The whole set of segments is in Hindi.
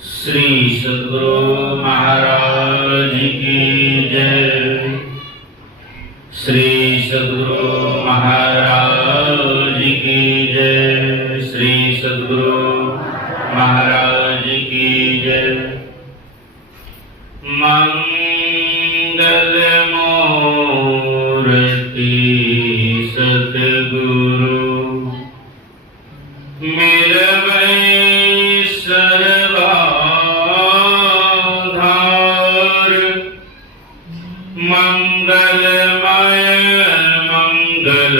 श्री सद्गुरु महाराज की जय। श्री सद्गुरु महाराज की जय। श्री सद्गुरु महाराज की जय। मंगल मूर्ति सद्गुरु मिलवै सर्वाधार। मंगलमय मंगल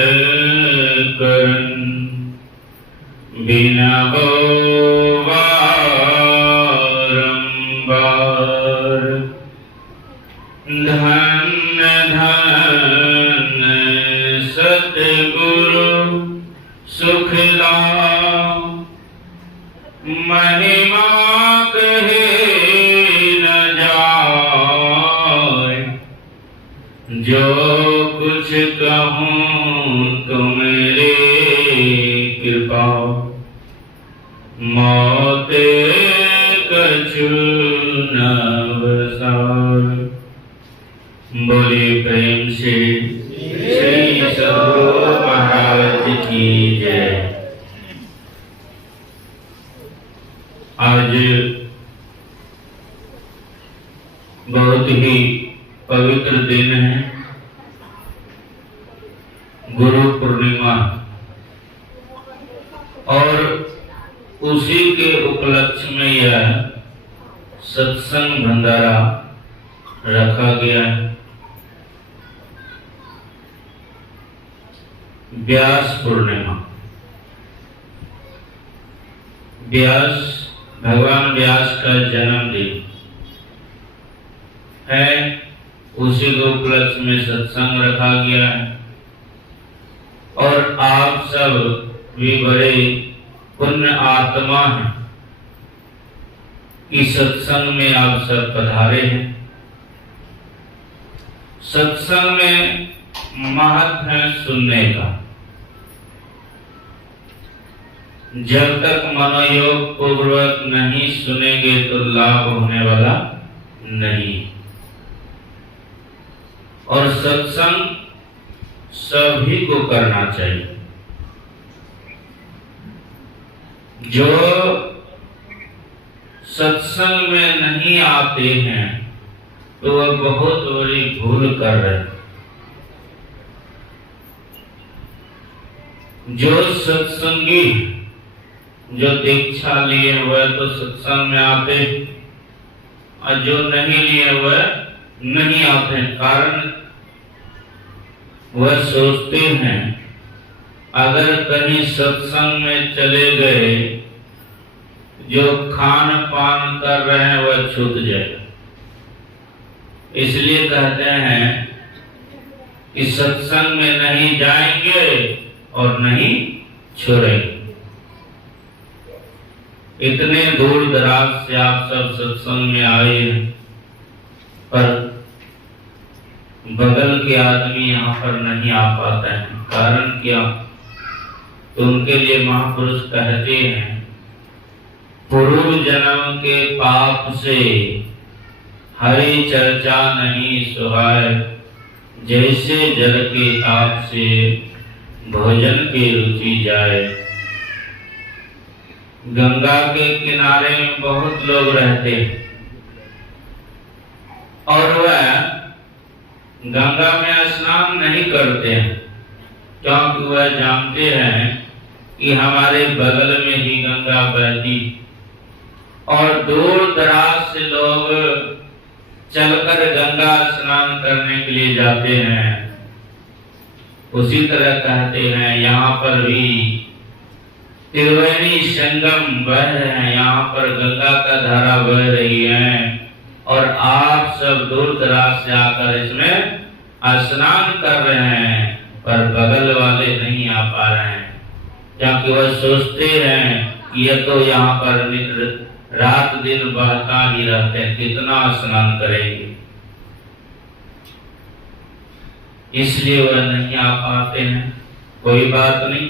करन बिनहो बारंबार। धन्य धन्य सद्गुरु सुखदा महिमा कहे न जाए। जो कुछ कहूँ तुमरे कृपा मोते कछु न बसार। बोले प्रेम से श्री सद्गुरु महाराज की जय। आज बहुत ही पवित्र दिन है, गुरु पूर्णिमा, और उसी के उपलक्ष्य में यह सत्संग भंडारा रखा गया है। व्यास पूर्णिमा, व्यास भगवान व्यास का जन्मदिन है, उसी के उपलक्ष्य में सत्संग रखा गया है। और आप सब भी बड़े पुण्य आत्मा हैं कि सत्संग में आप सब पधारे हैं। सत्संग में महत्व है सुनने का। जब तक मनोयोग पूर्वक नहीं सुनेंगे तो लाभ होने वाला नहीं। और सत्संग सभी को करना चाहिए। जो सत्संग में नहीं आते हैं तो वह बहुत बड़ी भूल कर रहे हैं। जो सत्संगी, जो दीक्षा लिए हुए तो सत्संग में आते, और जो नहीं लिए हुए नहीं आते। कारण वह सोचते हैं अगर कहीं सत्संग में चले गए, जो खान पान कर रहे हैं वह छूट जाएगा। इसलिए कहते हैं कि सत्संग में नहीं जाएंगे और नहीं छोड़ेंगे। इतने दूर दराज से आप सब सत्संग में आए हैं, पर बगल के आदमी यहाँ पर नहीं आ पाते हैं। कारण क्या? तो उनके लिए महापुरुष कहते हैं, पूर्व जन्म के पाप से हरि चर्चा नहीं सुहाए। जैसे जल के ताप से भोजन की रुचि जाए। गंगा के किनारे में बहुत लोग रहते हैं और वह गंगा में स्नान नहीं करते हैं, क्योंकि वह जानते हैं कि हमारे बगल में ही गंगा बहती। और दूर दराज से लोग चलकर गंगा स्नान करने के लिए जाते हैं। उसी तरह कहते हैं यहाँ पर भी त्रिवेणी संगम बह रहे हैं, यहाँ पर गंगा का धारा बह रही है और आप सब दूर दराज से आकर इसमें स्नान कर रहे हैं, पर बगल वाले नहीं आ पा रहे हैं, क्योंकि वह सोचते हैं कि ये तो यहाँ पर रात दिन बहता ही रहते हैं, कितना स्नान करेंगे। इसलिए वह नहीं आ पाते हैं। कोई बात नहीं,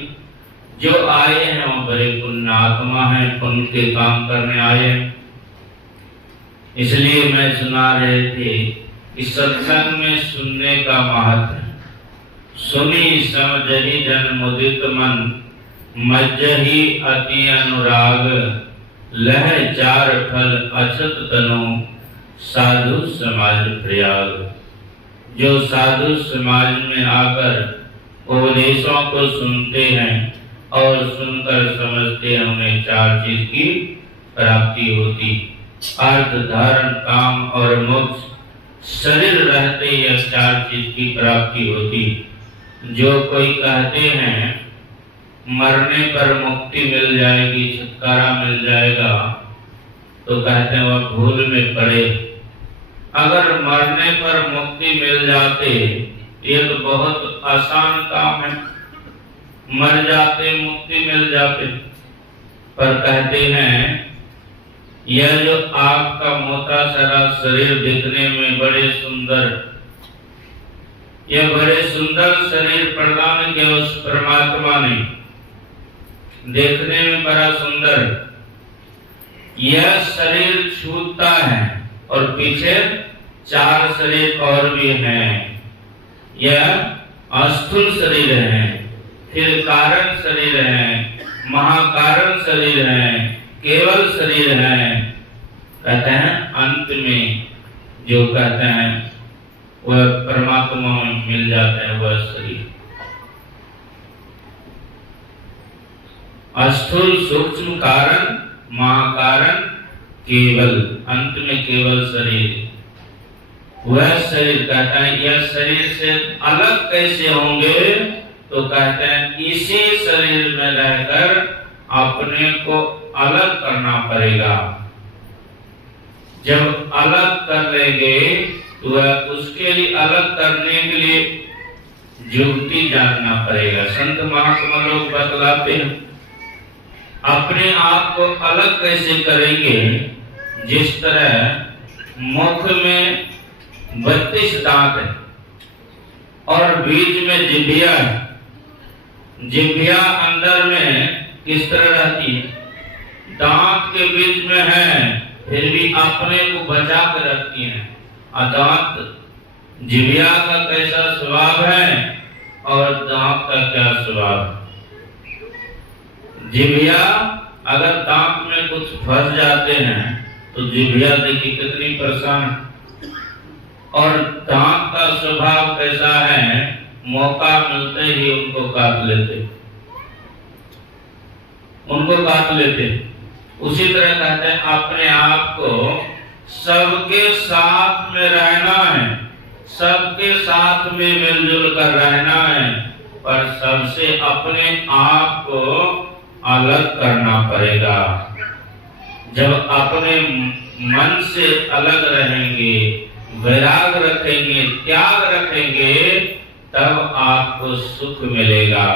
जो आए हैं वो बड़े पुण्य आत्मा हैं, पुण्य के काम करने आए हैं। इसलिए मैं सुना रहे थे कि सत्संग में सुनने का महत्व है। सुनी समझहि जन मुदित मन, मज्जहि अति अनुराग, लह चार फल अछत तनु, साधु समाज प्रयाग। जो साधु समाज में आकर उपदेशों को सुनते हैं और सुनकर समझते हैं, उन्हें चार चीज की प्राप्ति होती, अर्थ धर्म काम और मोक्ष। शरीर रहते यह चार चीज की प्राप्ति होती। जो कोई कहते हैं मरने पर मुक्ति मिल जाएगी, छुटकारा मिल जाएगा, तो कहते हैं वह भूल में पड़े। अगर मरने पर मुक्ति मिल जाते, ये तो बहुत आसान काम है, मर जाते मुक्ति मिल जाते। पर कहते हैं यह जो आपका मोटा सारा शरीर दिखने में बड़े सुंदर, यह बड़े सुंदर शरीर प्रदान किया उस परमात्मा ने, देखने में बड़ा सुंदर। यह शरीर छूटता है और पीछे चार शरीर और भी हैं। यह स्थूल शरीर है, फिर कारण शरीर है, महाकारण शरीर है, केवल शरीर है। कहते हैं अंत में जो कहते हैं वह परमात्मा में मिल जाता है, वह शरीर। स्थूल सूक्ष्म कारण महाकारण केवल, अंत में केवल शरीर। वह शरीर कहता है यह शरीर से अलग कैसे होंगे, तो कहते हैं इसी शरीर में रहकर अपने को अलग करना पड़ेगा। जब अलग कर लेंगे तो उसके लिए अलग करने के लिए युक्ति जानना पड़ेगा। संत महात्मा लोग बतलाते हैं अपने आप को अलग कैसे करेंगे। जिस तरह मुख में 32 दांत है और बीच में जिह्वा है, जिह्वा अंदर में किस तरह रहती है, दांत के बीच में है, फिर भी अपने को बचा कर रखती है। दांत जिह्वा का कैसा स्वभाव है और दांत का क्या स्वभाव। जिह्वा अगर दांत में कुछ फंस जाते हैं तो जिह्वा देखिए कितनी परेशान, और दांत का स्वभाव कैसा है, मौका मिलते ही उनको काट लेते, उनको काट लेते। उसी तरह कहते हैं अपने आप को सबके साथ में रहना है, सबके साथ में मिलजुल कर रहना है, पर सबसे अपने आप को अलग करना पड़ेगा। जब अपने मन से अलग रहेंगे, वैराग रखेंगे, त्याग रखेंगे, तब आपको सुख मिलेगा।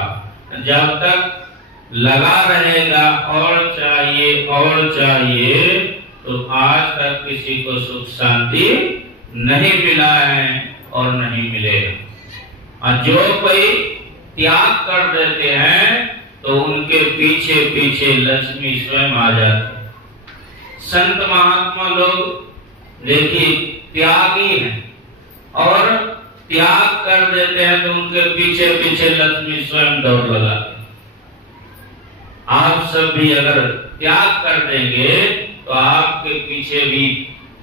जब तक लगा रहेगा और चाहिए, तो आज तक किसी को सुख शांति नहीं मिला है और नहीं मिलेगा। और जो कोई त्याग कर देते हैं तो उनके पीछे पीछे लक्ष्मी स्वयं आ जाती है। संत महात्मा लोग देखिए त्यागी हैं और त्याग कर देते हैं तो उनके पीछे पीछे लक्ष्मी स्वयं दौड़ लगाती है। आप सब भी अगर त्याग कर देंगे तो आपके पीछे भी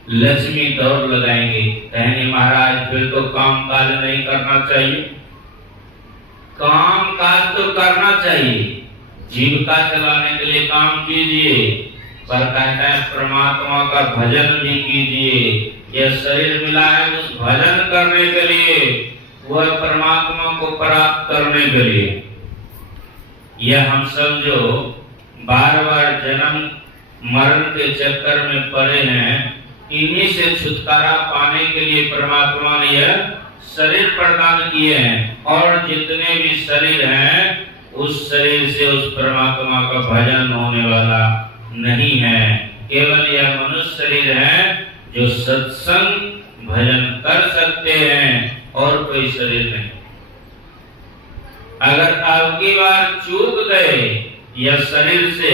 लक्ष्मी दौड़ लगाएंगे। कहेंगे महाराज फिर तो काम काज नहीं करना चाहिए। काम काज तो करना चाहिए, जीविका चलाने के लिए काम कीजिए, पर कहता है परमात्मा का भजन भी कीजिए। यह शरीर मिला है उस भजन करने के लिए, वह परमात्मा को प्राप्त करने के लिए। यह हम सब जो बार बार जन्म मरण के चक्कर में पड़े हैं, इन्हीं से छुटकारा पाने के लिए परमात्मा ने यह शरीर प्रदान किए हैं। और जितने भी शरीर हैं उस शरीर से उस परमात्मा का भजन होने वाला नहीं है। केवल यह मनुष्य शरीर है जो सत्संग भजन कर सकते हैं और कोई शरीर नहीं। अगर आपकी बार चूक गए या शरीर से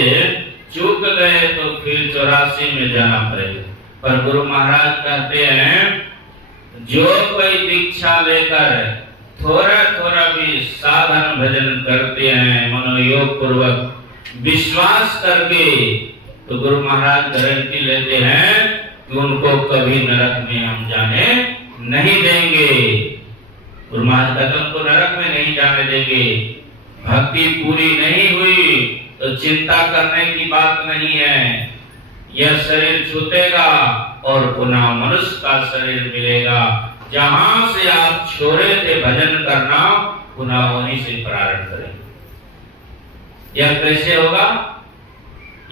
चूक गए तो फिर 84 में जाना पड़ेगा। पर गुरु महाराज कहते हैं जो कोई दीक्षा लेकर थोड़ा थोड़ा भी साधन भजन करते हैं मनोयोग पूर्वक विश्वास करके, तो गुरु महाराज गारंटी लेते हैं कि उनको कभी नरक में हम जाने नहीं देंगे। गुरु महाराज को नरक में नहीं जाने देंगे। भक्ति पूरी नहीं हुई तो चिंता करने की बात नहीं है। यह शरीर छूटेगा और पुनः मनुष्य का शरीर मिलेगा। जहां से आप छोड़े थे भजन करना, पुनः वहीं से प्रारंभ करें। यह कैसे होगा?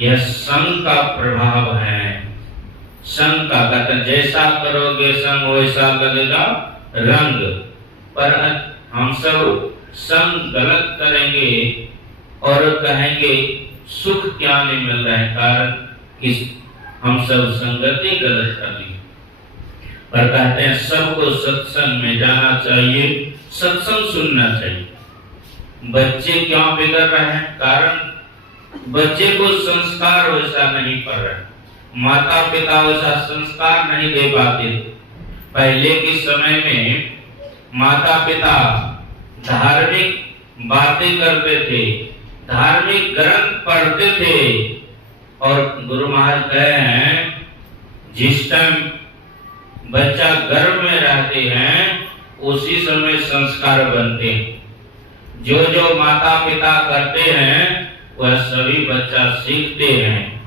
यह संग का प्रभाव है। संग का कहते जैसा करोगे संग वैसा लगेगा रंग। पर हम सब संग गलत करेंगे और कहेंगे सुख क्या नहीं मिल रहा है, कारण कि हम सब संगति गलत कर ली। पर कहते हैं सबको सत्संग में जाना चाहिए, सत्संग सुनना चाहिए। बच्चे क्यों बिगड़ रहे हैं? कारण बच्चे को संस्कार वैसा नहीं पड़ रहा, माता पिता वैसा संस्कार नहीं दे पाते। पहले के समय में माता पिता धार्मिक बातें करते थे, धार्मिक ग्रंथ पढ़ते थे, और गुरु महाराज कहे हैं जिस टाइम बच्चा गर्भ में रहते हैं उसी समय संस्कार बनते हैं। जो जो माता पिता करते हैं वह सभी बच्चा सीखते हैं।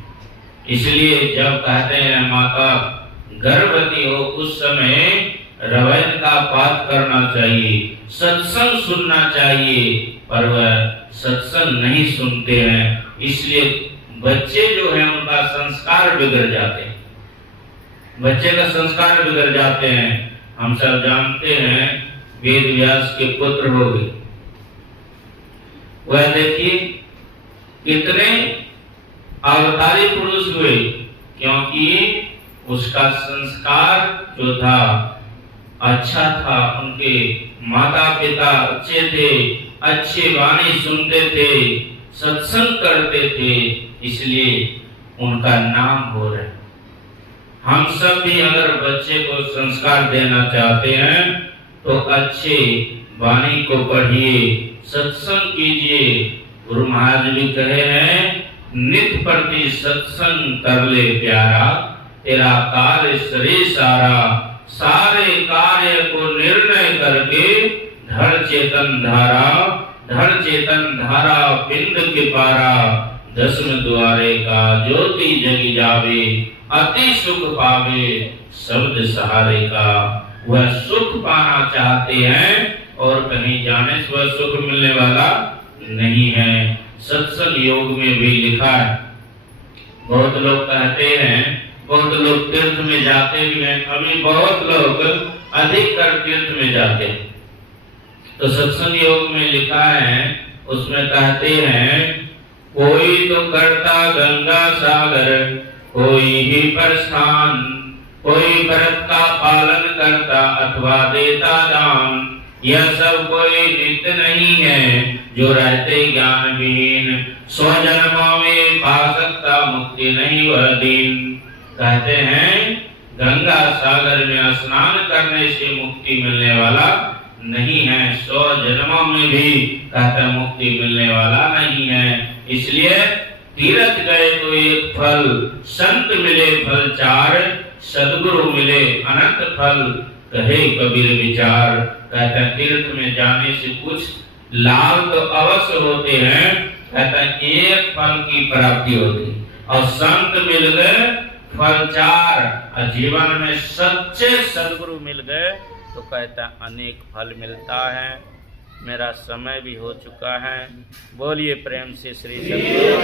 इसलिए जब कहते हैं माता गर्भवती हो उस समय रवैया का पाठ करना चाहिए, सत्संग सुनना चाहिए, पर वह सत्संग नहीं सुनते हैं। इसलिए बच्चे जो हैं उनका संस्कार बिगड़ जाते हैं, बच्चे का संस्कार बिगड़ जाते हैं। हम सब जानते हैं वेद व्यास के पुत्र हो गए, वह देखिए कितने अवतारी पुरुष हुए, क्योंकि उसका संस्कार जो था अच्छा था। उनके माता पिता अच्छे थे, अच्छी वाणी सुनते थे, सत्संग करते थे, इसलिए उनका नाम हो रहा है। हम सब भी अगर बच्चे को संस्कार देना चाहते हैं तो अच्छे वाणी को पढ़िए, सत्संग कीजिए। गुरु महाराज भी कहे हैं नित प्रति सत्संग कर ले प्यारा, तेरा कार्य सरे सारा, सारे कार्य को निर्णय करके धर चेतन धारा, धर चेतन धारा पिंड के पारा, दसम द्वारे का ज्योति जगी जावे, अति सुख पावे शब्द सहारे का। वह सुख पाना चाहते हैं और कहीं जाने से वह सुख मिलने वाला नहीं है। सत्संग योग में भी लिखा है, बहुत लोग कहते हैं, बहुत लोग तीर्थ में जाते भी हैं, अभी बहुत लोग अधिकतर तीर्थ में जाते हैं। तो सत्संग योग में लिखा है, उसमें कहते हैं कोई तो करता गंगा सागर, कोई ही पर स्नान, कोई व्रत का पालन करता अथवा देता दान। यह सब कोई नित्य नहीं है जो रहते ज्ञान विहीन, स्वजन्मों में पा सकता मुक्ति नहीं वह दिन। कहते हैं गंगा सागर में स्नान करने से मुक्ति मिलने वाला नहीं है, 100 जन्मों में भी कहता मुक्ति मिलने वाला नहीं है। इसलिए तीर्थ गए तो एक फल, संत मिले फल चार, सदगुरु मिले अनंत फल, कहे कबीर विचार। कहता तीर्थ में जाने से कुछ लाभ तो अवश्य होते हैं, कहता एक फल की प्राप्ति होती, और संत मिल गए फल चार, और जीवन में सच्चे सदगुरु मिल गए तो कहता अनेक फल मिलता है। मेरा समय भी हो चुका है, बोलिए प्रेम से श्री सद्गुरु।